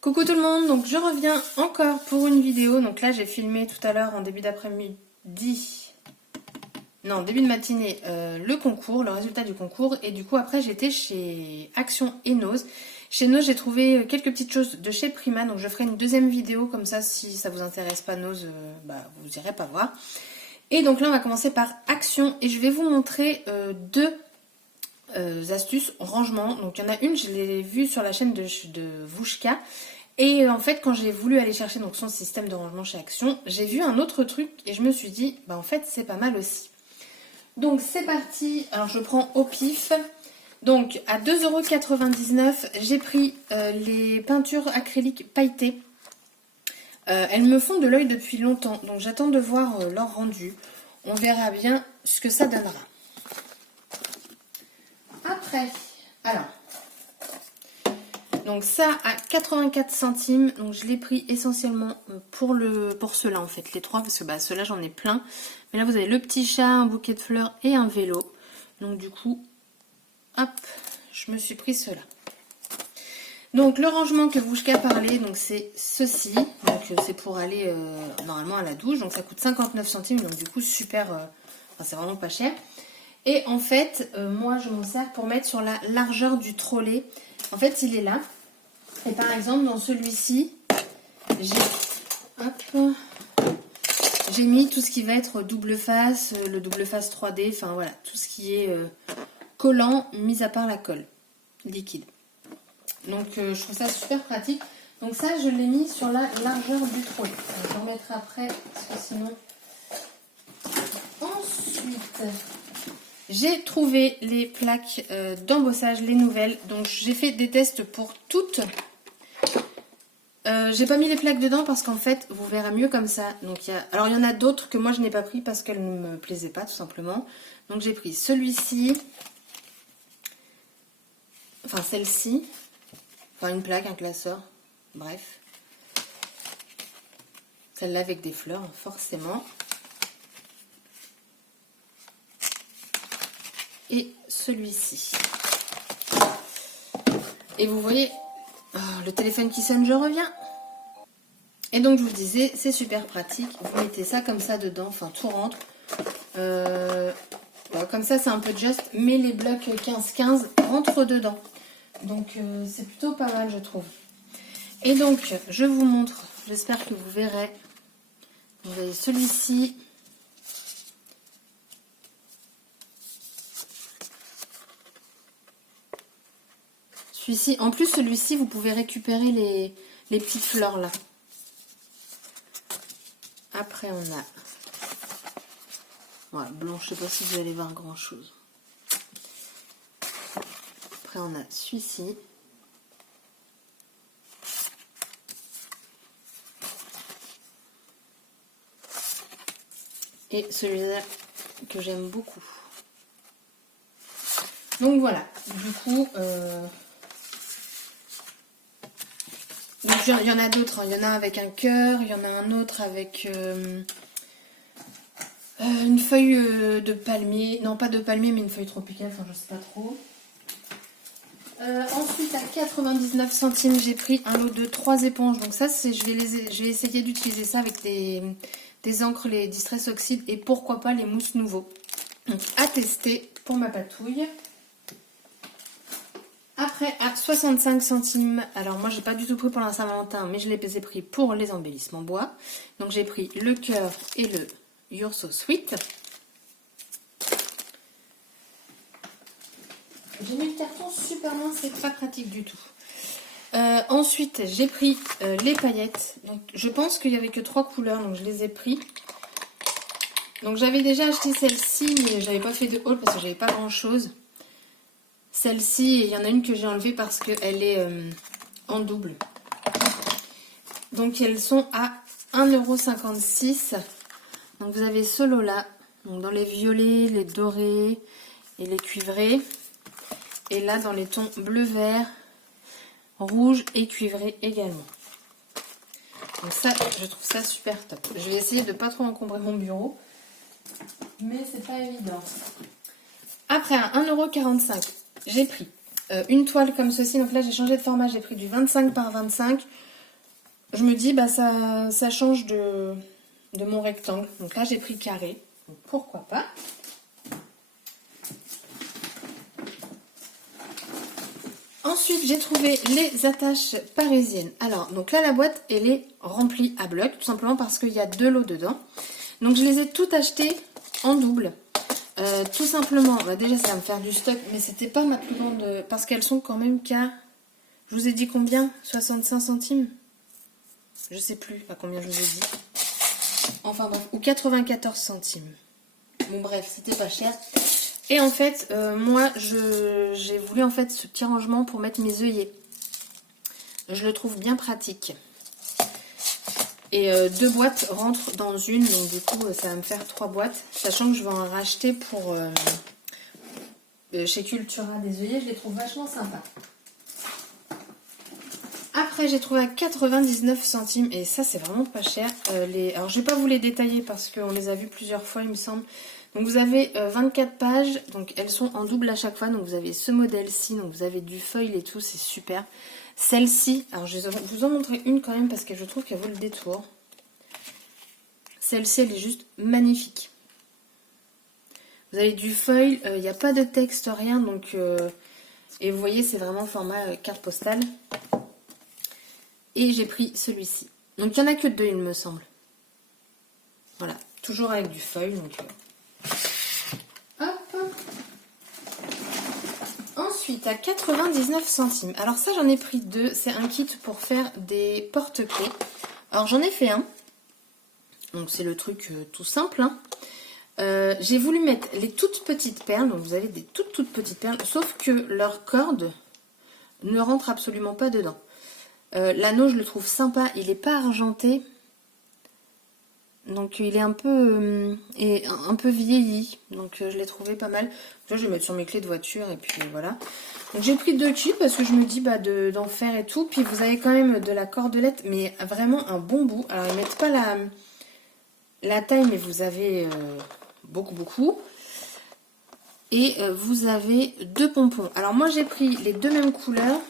Coucou tout le monde, donc je reviens encore pour une vidéo. Donc là j'ai filmé tout à l'heure en début d'après-midi, non début de matinée, le concours, le résultat du concours. Et du coup après j'étais chez Action et Nose. Chez Nose j'ai trouvé quelques petites choses de chez Prima. Donc je ferai une deuxième vidéo comme ça, si ça vous intéresse pas Nose, vous irez pas voir. Et donc là on va commencer par Action et je vais vous montrer deux astuces rangement. Donc il y en a une, je l'ai vue sur la chaîne de Vushka. Et en fait, quand j'ai voulu aller chercher donc son système de rangement chez Action, j'ai vu un autre truc et je me suis dit, en fait, c'est pas mal aussi. Donc c'est parti. Alors je prends au pif. Donc à 2,99 €, j'ai pris les peintures acryliques pailletées. Elles me font de l'œil depuis longtemps, donc j'attends de voir leur rendu. On verra bien ce que ça donnera. Après, alors... Donc ça à 84 centimes, donc je l'ai pris essentiellement pour ceux-là en fait, les trois, parce que ceux-là j'en ai plein. Mais là vous avez le petit chat, un bouquet de fleurs et un vélo. Donc du coup, hop, je me suis pris ceux-là. Donc le rangement que Vushka parlait, donc c'est ceci. Donc c'est pour aller normalement à la douche, donc ça coûte 59 centimes, donc du coup super, c'est vraiment pas cher. Et en fait, moi je m'en sers pour mettre sur la largeur du trolley. En fait, il est là. Et par exemple, dans celui-ci, j'ai mis tout ce qui va être double face, le double face 3D, enfin voilà, tout ce qui est collant, mis à part la colle liquide. Donc je trouve ça super pratique. Donc ça, je l'ai mis sur la largeur du trolley. Je vais en remettre après, parce que sinon... Ensuite... J'ai trouvé les plaques d'embossage, les nouvelles. Donc j'ai fait des tests pour toutes. J'ai pas mis les plaques dedans parce qu'en fait, vous verrez mieux comme ça. Donc, alors il y en a d'autres que moi je n'ai pas pris parce qu'elles ne me plaisaient pas tout simplement. Donc j'ai pris celui-ci. Enfin celle-ci. Enfin une plaque, un classeur. Bref. Celle-là avec des fleurs, forcément. Et celui-ci. Et vous voyez, le téléphone qui sonne, je reviens. Et donc je vous disais, c'est super pratique. Vous mettez ça comme ça dedans, enfin tout rentre. Comme ça c'est un peu juste, mais les blocs 15-15 rentrent dedans. Donc c'est plutôt pas mal je trouve. Et donc je vous montre, j'espère que vous verrez. Vous avez celui-ci. Celui-ci, en plus celui-ci, vous pouvez récupérer les petites fleurs là. Après on a... Voilà, blanc, je ne sais pas si vous allez voir grand chose. Après on a celui-ci. Et celui-là que j'aime beaucoup. Donc voilà, du coup... Donc il y en a d'autres, hein. Il y en a avec un cœur, il y en a un autre avec une feuille de palmier, non pas de palmier mais une feuille tropicale, enfin je sais pas trop. Ensuite à 99 centimes j'ai pris un lot de 3 éponges, donc ça je vais essayer d'utiliser ça avec des encres, les Distress Oxide et pourquoi pas les mousses nouveaux. Donc à tester pour ma patouille. Après, à 65 centimes, alors moi j'ai pas du tout pris pour la Saint-Valentin, mais je les ai pris pour les embellissements bois. Donc j'ai pris le cœur et le You're So Sweet. J'ai mis le carton super mince, c'est pas pratique du tout. Ensuite, j'ai pris les paillettes. Donc je pense qu'il n'y avait que 3 couleurs, donc je les ai pris. Donc j'avais déjà acheté celle-ci, mais j'avais pas fait de haul parce que j'avais pas grand chose. Celle-ci, il y en a une que j'ai enlevée parce qu'elle est en double. Donc elles sont à 1,56 €. Donc vous avez ce lot-là. Donc dans les violets, les dorés et les cuivrés. Et là dans les tons bleu-vert, rouge et cuivré également. Donc ça, je trouve ça super top. Je vais essayer de ne pas trop encombrer mon bureau. Mais c'est pas évident. Après à 1,45 €. J'ai pris une toile comme ceci, donc là j'ai changé de format, j'ai pris du 25 par 25. je me dis, bah ça change de mon rectangle. Donc là, j'ai pris carré. Donc, pourquoi pas. Ensuite, j'ai trouvé les attaches parisiennes. Alors, donc là, la boîte, elle est remplie à bloc, tout simplement parce qu'il y a 2 lots dedans. Donc, je les ai toutes achetées en double. Tout simplement, bah déjà, ça va me faire du stock, mais c'était pas ma plus grande... Parce qu'elles sont quand même qu'à... Je vous ai dit combien? 65 centimes? Je sais plus à combien je vous ai dit. Enfin bref, ou 94 centimes. Bon bref, c'était pas cher. Et en fait, moi, j'ai voulu en fait ce petit rangement pour mettre mes œillets. Je le trouve bien pratique. Et 2 boîtes rentrent dans une, donc du coup, ça va me faire 3 boîtes. Sachant que je vais en racheter pour chez Cultura des œillets, je les trouve vachement sympas. Après, j'ai trouvé à 99 centimes, et ça, c'est vraiment pas cher. Alors, je vais pas vous les détailler parce qu'on les a vus plusieurs fois, il me semble. Donc, vous avez 24 pages, donc elles sont en double à chaque fois. Donc, vous avez ce modèle-ci, donc vous avez du foil et tout, c'est super. Celle-ci, alors je vais vous en montrer une quand même parce que je trouve qu'elle vaut le détour. Celle-ci, elle est juste magnifique. Vous avez du foil, il n'y a pas de texte, rien, donc... et vous voyez, c'est vraiment format carte postale. Et j'ai pris celui-ci. Donc il n'y en a que 2, il me semble. Voilà, toujours avec du foil. Donc, hop. Ensuite, à 99 centimes. Alors ça, j'en ai pris 2. C'est un kit pour faire des porte-clés. Alors j'en ai fait un. Donc c'est le truc tout simple. Hein. J'ai voulu mettre les toutes petites perles. Donc vous avez des toutes petites perles. Sauf que leur corde ne rentre absolument pas dedans. L'anneau, je le trouve sympa. Il n'est pas argenté. Donc il est un peu vieilli. Donc je l'ai trouvé pas mal. Là, je vais mettre sur mes clés de voiture. Et puis voilà. Donc j'ai pris 2 kits parce que je me dis d'en faire et tout. Puis vous avez quand même de la cordelette. Mais vraiment un bon bout. Alors ils ne mettent pas la taille. Mais vous avez beaucoup. Et vous avez 2 pompons. Alors moi j'ai pris les 2 mêmes couleurs.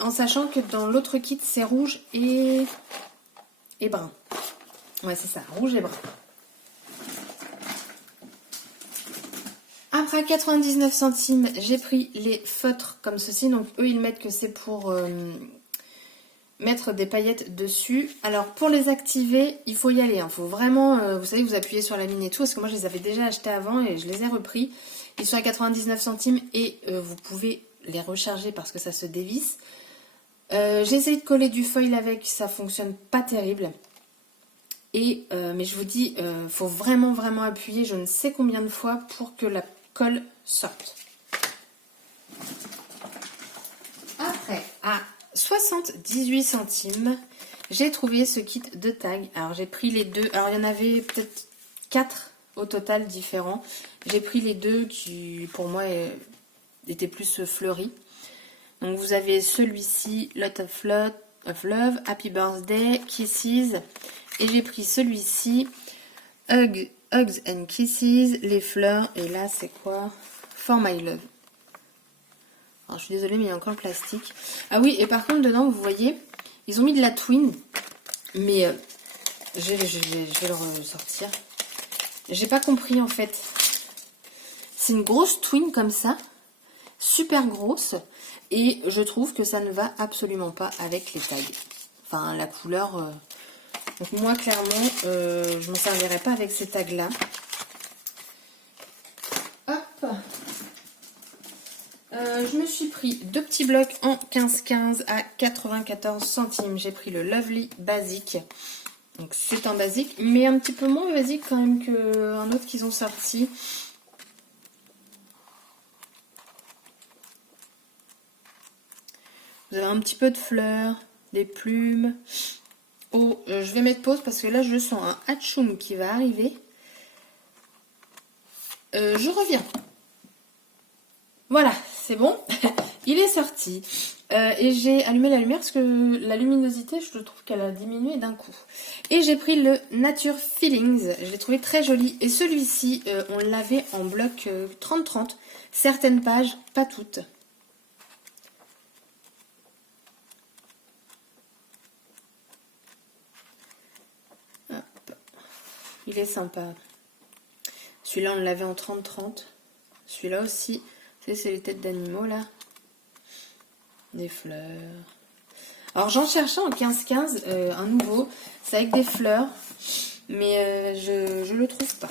En sachant que dans l'autre kit, c'est rouge et brun. Ouais, c'est ça, rouge et brun. Après, à 99 centimes, j'ai pris les feutres comme ceci. Donc, eux, ils mettent que c'est pour mettre des paillettes dessus. Alors, pour les activer, il faut y aller. Il faut vraiment, vous savez, vous appuyez sur la mine et tout. Parce que moi, je les avais déjà achetés avant et je les ai repris. Ils sont à 99 centimes et vous pouvez les recharger parce que ça se dévisse. J'ai essayé de coller du foil avec, ça fonctionne pas terrible. Mais je vous dis, faut vraiment appuyer je ne sais combien de fois pour que la colle sorte. Après, à 78 centimes, j'ai trouvé ce kit de tag. Alors j'ai pris les 2, alors il y en avait peut-être 4 au total différents. J'ai pris les 2 qui pour moi étaient plus fleuris. Donc vous avez celui-ci, Lot of Love, Happy Birthday, Kisses. Et j'ai pris celui-ci, Hugs and Kisses, les fleurs. Et là, c'est quoi? For My Love. Alors, je suis désolée, mais il y a encore le plastique. Ah oui, et par contre, dedans, vous voyez, ils ont mis de la twine. Mais je vais le ressortir. J'ai pas compris, en fait. C'est une grosse twine comme ça. Super grosse. Et je trouve que ça ne va absolument pas avec les tags. Enfin, la couleur... Donc moi, clairement, je ne m'en servirai pas avec ces tags-là. Hop. Je me suis pris 2 petits blocs en 15-15 à 94 centimes. J'ai pris le Lovely Basique. Donc c'est un basique, mais un petit peu moins basique quand même qu'un autre qu'ils ont sorti. Vous avez un petit peu de fleurs, des plumes. Oh, je vais mettre pause parce que là je sens un hatchoum qui va arriver. Je reviens. Voilà, c'est bon. Il est sorti. Et j'ai allumé la lumière parce que la luminosité, je trouve qu'elle a diminué d'un coup. Et j'ai pris le Nature Feelings. Je l'ai trouvé très joli. Et celui-ci, on l'avait en bloc 30-30. Certaines pages, pas toutes. Il est sympa. Celui-là, on l'avait en 30-30. Celui-là aussi. C'est les têtes d'animaux, là. Des fleurs. Alors, j'en cherchais en 15-15 un nouveau. C'est avec des fleurs. Mais je le trouve pas.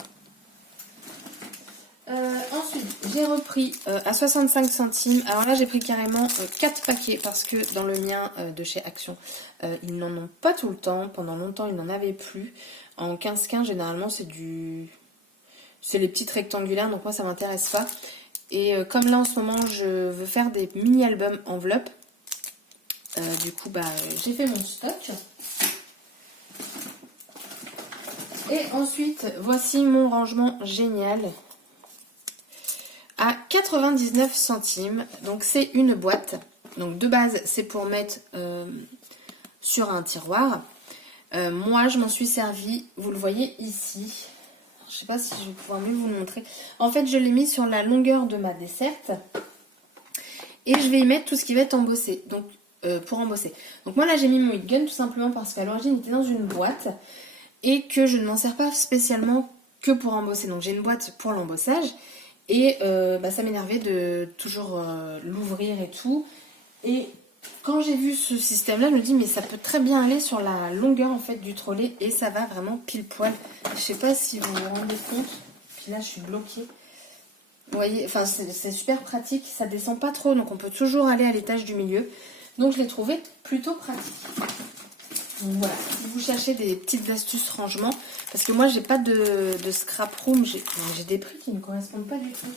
Ensuite, j'ai repris à 65 centimes. Alors là, j'ai pris carrément 4 paquets parce que dans le mien de chez Action, ils n'en ont pas tout le temps. Pendant longtemps, ils n'en avaient plus. En 15-15, généralement, c'est les petites rectangulaires, donc moi, ça m'intéresse pas. Et comme là, en ce moment, je veux faire des mini-albums enveloppes, du coup, j'ai fait mon stock. Et ensuite, voici mon rangement génial. À 99 centimes, donc c'est une boîte. Donc de base, c'est pour mettre sur un tiroir. Moi, je m'en suis servi, vous le voyez ici. Je ne sais pas si je vais pouvoir mieux vous le montrer. En fait, je l'ai mis sur la longueur de ma desserte. Et je vais y mettre tout ce qui va être embossé. Donc, pour embosser. Donc moi, là, j'ai mis mon heat gun tout simplement parce qu'à l'origine, il était dans une boîte. Et que je ne m'en sers pas spécialement que pour embosser. Donc j'ai une boîte pour l'embossage. Et ça m'énervait de toujours l'ouvrir et tout. Et quand j'ai vu ce système-là, je me dis mais ça peut très bien aller sur la longueur en fait du trolley. Et ça va vraiment pile poil. Je sais pas si vous vous rendez compte. Puis là je suis bloquée. Vous voyez, enfin c'est super pratique. Ça descend pas trop. Donc on peut toujours aller à l'étage du milieu. Donc je l'ai trouvé plutôt pratique. Donc voilà, si vous cherchez des petites astuces rangement, parce que moi j'ai pas de scrap room, j'ai des prix qui ne correspondent pas du tout.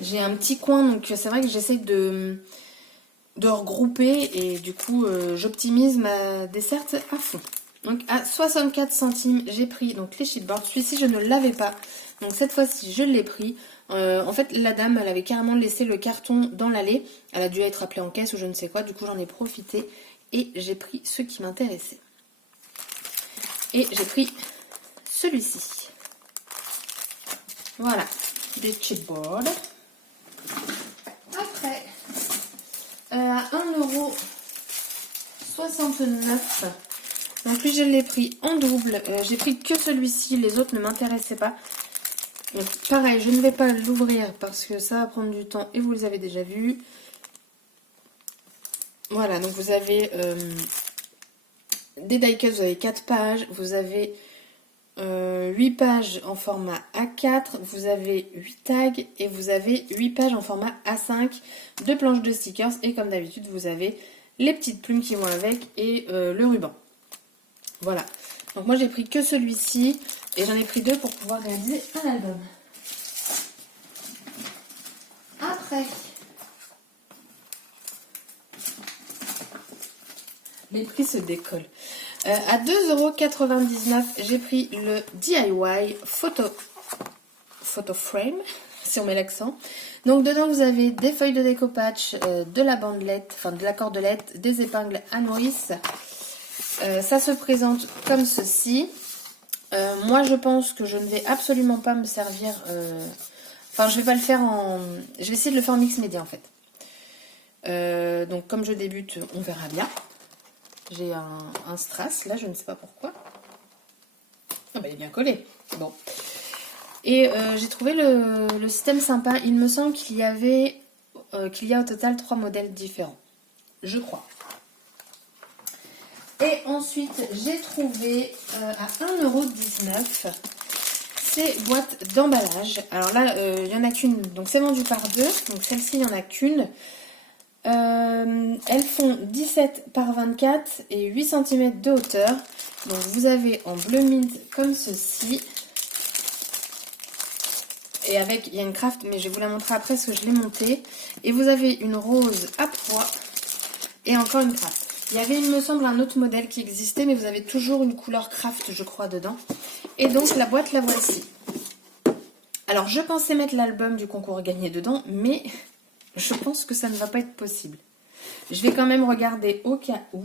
J'ai un petit coin, donc c'est vrai que j'essaie de regrouper et du coup j'optimise ma desserte à fond. Donc à 64 centimes, j'ai pris donc les chipboards. Celui-ci je ne l'avais pas, donc cette fois-ci je l'ai pris. En fait la dame elle avait carrément laissé le carton dans l'allée, elle a dû être appelée en caisse ou je ne sais quoi, du coup j'en ai profité. Et j'ai pris ce qui m'intéressait. Et j'ai pris celui-ci. Voilà, des chipboards. Après, à 1,69 €. Donc lui, je l'ai pris en double. J'ai pris que celui-ci, les autres ne m'intéressaient pas. Donc pareil, je ne vais pas l'ouvrir parce que ça va prendre du temps et vous les avez déjà vus. Voilà, donc vous avez des die cuts, vous avez 4 pages, vous avez 8 pages en format A4, vous avez 8 tags et vous avez 8 pages en format A5, 2 planches de stickers et comme d'habitude vous avez les petites plumes qui vont avec et le ruban. Voilà, donc moi j'ai pris que celui-ci et j'en ai pris 2 pour pouvoir réaliser un album. Après... les prix se décollent. À 2,99 €, j'ai pris le DIY Photo Frame, si on met l'accent. Donc dedans, vous avez des feuilles de découpage, de la bandelette, enfin de la cordelette, des épingles à nourrice. Ça se présente comme ceci. Moi, je pense que je ne vais absolument pas me servir... Enfin, je vais pas le faire en... Je vais essayer de le faire en mix média, en fait. Donc, comme je débute, on verra bien. J'ai un strass, là, je ne sais pas pourquoi. Ah bah, il est bien collé. Bon. Et j'ai trouvé le système sympa. Il me semble qu'il y a au total 3 modèles différents. Je crois. Et ensuite, j'ai trouvé à 1,19 € ces boîtes d'emballage. Alors là, il n'y en a qu'une. Donc, c'est vendu par 2. Donc, celle-ci, il n'y en a qu'une. Elles font 17 par 24 et 8 cm de hauteur. Donc vous avez en bleu mint comme ceci. Et avec, il y a une craft, mais je vais vous la montrer après parce que je l'ai montée. Et vous avez une rose à pois et encore une craft. Il y avait, il me semble, un autre modèle qui existait, mais vous avez toujours une couleur craft, je crois, dedans. Et donc la boîte, la voici. Alors je pensais mettre l'album du concours gagné dedans, mais... je pense que ça ne va pas être possible. Je vais quand même regarder au cas où.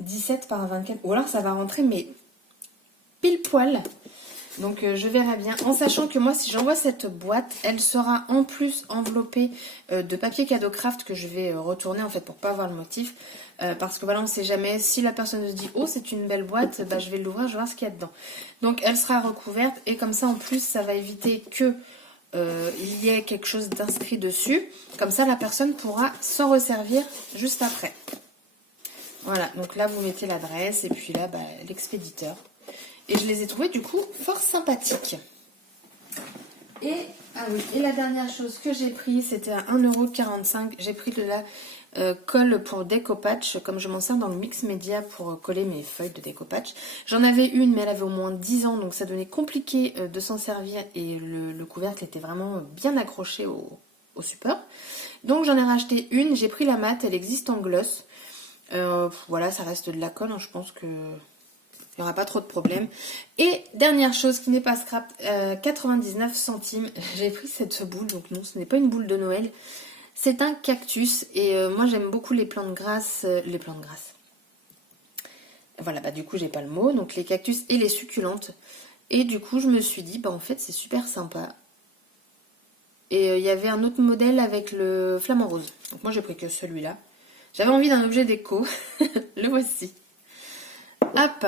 17 par 24. Ou alors ça va rentrer, mais pile poil. Donc je verrai bien. En sachant que moi, si j'envoie cette boîte, elle sera en plus enveloppée de papier cadeau craft que je vais retourner en fait pour pas avoir le motif. parce que voilà, on ne sait jamais. Si la personne se dit « Oh, c'est une belle boîte », bah, je vais l'ouvrir, je vais voir ce qu'il y a dedans. Donc elle sera recouverte et comme ça en plus ça va éviter que il y ait quelque chose d'inscrit dessus. Comme ça la personne pourra s'en resservir juste après. Voilà, donc là vous mettez l'adresse et puis là l'expéditeur. Et je les ai trouvés du coup fort sympathiques. Et, ah oui, et la dernière chose que j'ai pris, c'était à 1,45 €. J'ai pris de la colle pour découpage, comme je m'en sers dans le mix média pour coller mes feuilles de découpage. J'en avais une, mais elle avait au moins 10 ans, donc ça devenait compliqué de s'en servir. Et le couvercle était vraiment bien accroché au support. Donc j'en ai racheté une, j'ai pris la mat, elle existe en gloss. Voilà, ça reste de la colle, hein, je pense que... il n'y aura pas trop de problèmes. Et dernière chose qui n'est pas scrap, 99 centimes. J'ai pris cette boule, donc non, ce n'est pas une boule de Noël. C'est un cactus. Et moi, j'aime beaucoup les plantes grasses. Les plantes grasses. Voilà, du coup, j'ai pas le mot. Donc, les cactus et les succulentes. Et du coup, je me suis dit, en fait, c'est super sympa. Et il y avait un autre modèle avec le flamant rose. Donc, moi, j'ai pris que celui-là. J'avais envie d'un objet déco. Le voici. Hop,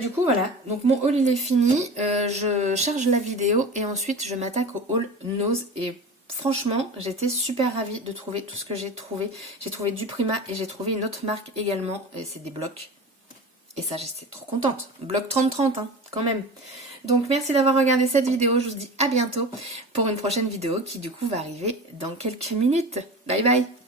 du coup voilà, donc mon haul il est fini, je charge la vidéo et ensuite je m'attaque au haul Nose et franchement j'étais super ravie de trouver tout ce que j'ai trouvé. J'ai trouvé du Prima et j'ai trouvé une autre marque également, c'est des blocs. Et ça j'étais trop contente, bloc 30-30 hein, quand même. Donc merci d'avoir regardé cette vidéo, je vous dis à bientôt pour une prochaine vidéo qui du coup va arriver dans quelques minutes. Bye bye.